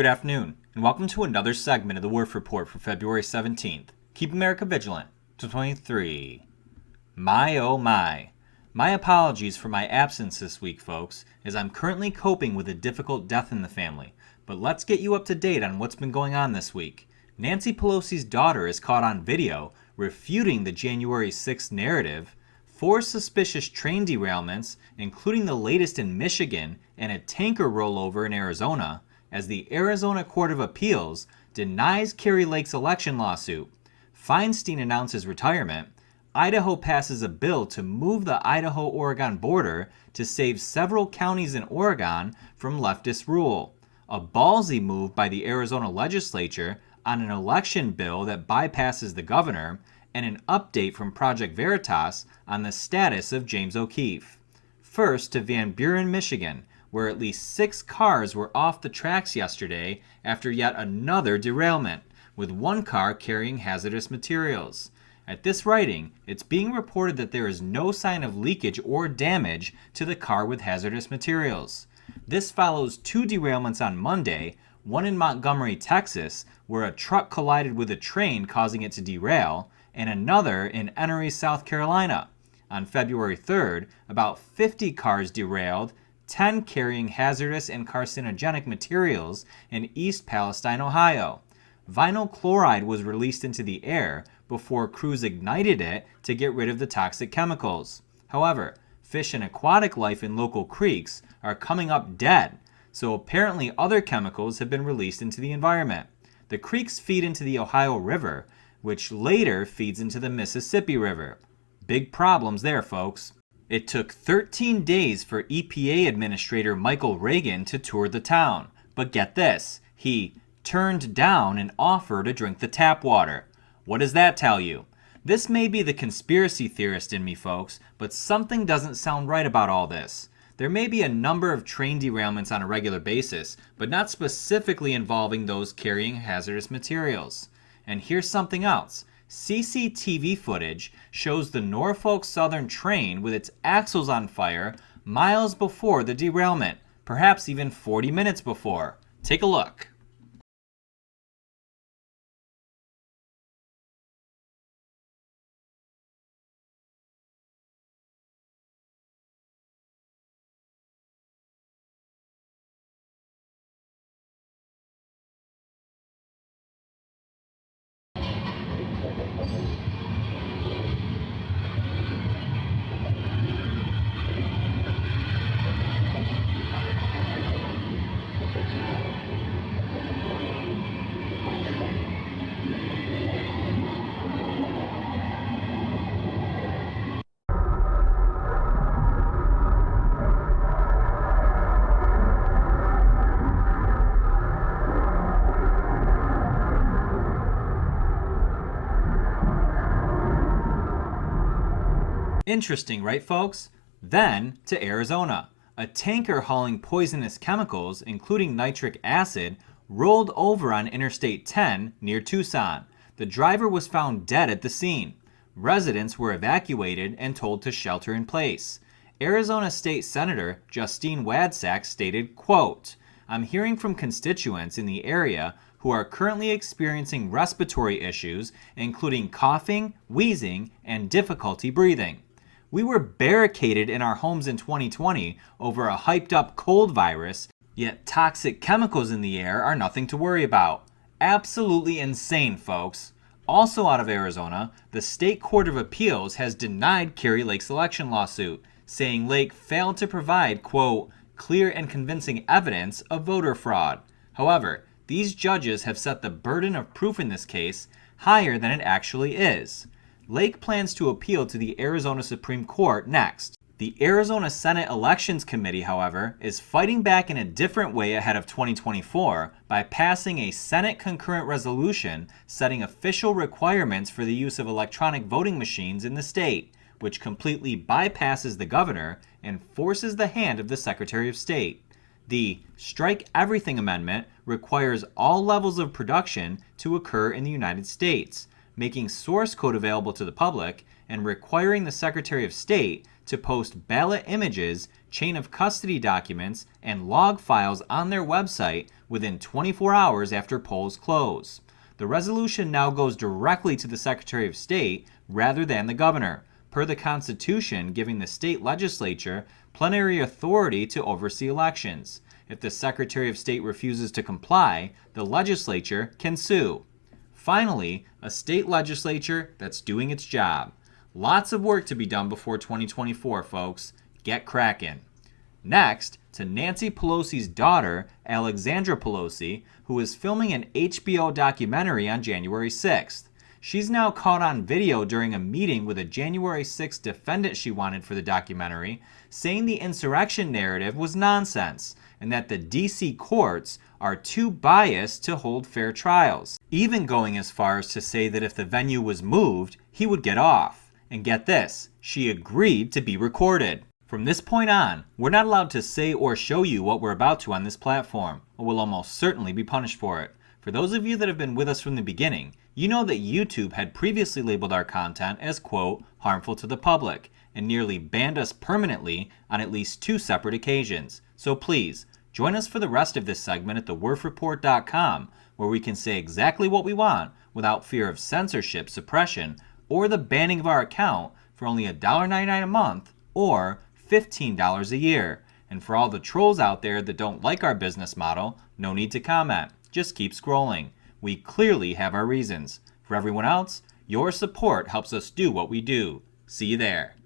Good afternoon, and welcome to another segment of the Werff Report for February 17th. Keep America vigilant. 23. My oh my. My apologies for my absence this week, folks, as I'm currently coping with a difficult death in the family. But let's get you up to date on what's been going on this week. Nancy Pelosi's daughter is caught on video refuting the January 6th narrative. 4 suspicious train derailments, including the latest in Michigan and a tanker rollover in Arizona, as the Arizona Court of Appeals denies Kari Lake's election lawsuit. Feinstein announces retirement. Idaho passes a bill to move the Idaho-Oregon border to save several counties in Oregon from leftist rule. A ballsy move by the Arizona legislature on an election bill that bypasses the governor, and an update from Project Veritas on the status of James O'Keefe. First to Van Buren, Michigan, where at least 6 cars were off the tracks yesterday after yet another derailment, with 1 car carrying hazardous materials. At this writing, it's being reported that there is no sign of leakage or damage to the car with hazardous materials. This follows 2 derailments on Monday, one in Montgomery, Texas, where a truck collided with a train causing it to derail, and another in Enoree, South Carolina. On February 3rd, about 50 cars derailed, 10 carrying hazardous and carcinogenic materials in East Palestine, Ohio. Vinyl chloride was released into the air before crews ignited it to get rid of the toxic chemicals. However, fish and aquatic life in local creeks are coming up dead, so apparently other chemicals have been released into the environment. The creeks feed into the Ohio River, which later feeds into the Mississippi River. Big problems there, folks. It took 13 days for EPA Administrator Michael Regan to tour the town. But get this, he turned down an offer to drink the tap water. What does that tell you? This may be the conspiracy theorist in me, folks, but something doesn't sound right about all this. There may be a number of train derailments on a regular basis, but not specifically involving those carrying hazardous materials. And here's something else. CCTV footage shows the Norfolk Southern train with its axles on fire miles before the derailment, perhaps even 40 minutes before. Take a look. Interesting, right, folks? Then to Arizona. A tanker hauling poisonous chemicals, including nitric acid, rolled over on Interstate 10 near Tucson. The driver was found dead at the scene. Residents were evacuated and told to shelter in place. Arizona State Senator Justine Wadsack stated, quote, "I'm hearing from constituents in the area who are currently experiencing respiratory issues, including coughing, wheezing, and difficulty breathing. We were barricaded in our homes in 2020 over a hyped-up cold virus, yet toxic chemicals in the air are nothing to worry about." Absolutely insane, folks. Also out of Arizona, the State Court of Appeals has denied Kari Lake's election lawsuit, saying Lake failed to provide, quote, "clear and convincing evidence of voter fraud." However, these judges have set the burden of proof in this case higher than it actually is. Lake plans to appeal to the Arizona Supreme Court next. The Arizona Senate Elections Committee, however, is fighting back in a different way ahead of 2024 by passing a Senate concurrent resolution setting official requirements for the use of electronic voting machines in the state, which completely bypasses the governor and forces the hand of the Secretary of State. The Strike Everything Amendment requires all levels of production to occur in the United States, making source code available to the public and requiring the Secretary of State to post ballot images, chain of custody documents, and log files on their website within 24 hours after polls close. The resolution now goes directly to the Secretary of State rather than the governor, per the Constitution giving the state legislature plenary authority to oversee elections. If the Secretary of State refuses to comply, the legislature can sue. Finally, a state legislature that's doing its job. Lots of work to be done before 2024, folks. Get cracking. Next, to Nancy Pelosi's daughter, Alexandra Pelosi, who is filming an HBO documentary on January 6th. She's now caught on video during a meeting with a January 6th defendant she wanted for the documentary, saying the insurrection narrative was nonsense and that the DC courts are too biased to hold fair trials, even going as far as to say that if the venue was moved, he would get off. And get this, she agreed to be recorded. From this point on, we're not allowed to say or show you what we're about to on this platform, or we'll almost certainly be punished for it. For those of you that have been with us from the beginning, you know that YouTube had previously labeled our content as, quote, harmful to the public, and nearly banned us permanently on at least 2 separate occasions. So please, join us for the rest of this segment at thewerffreport.com, where we can say exactly what we want without fear of censorship, suppression, or the banning of our account for only $1.99 a month or $15 a year. And for all the trolls out there that don't like our business model, no need to comment. Just keep scrolling. We clearly have our reasons. For everyone else, your support helps us do what we do. See you there.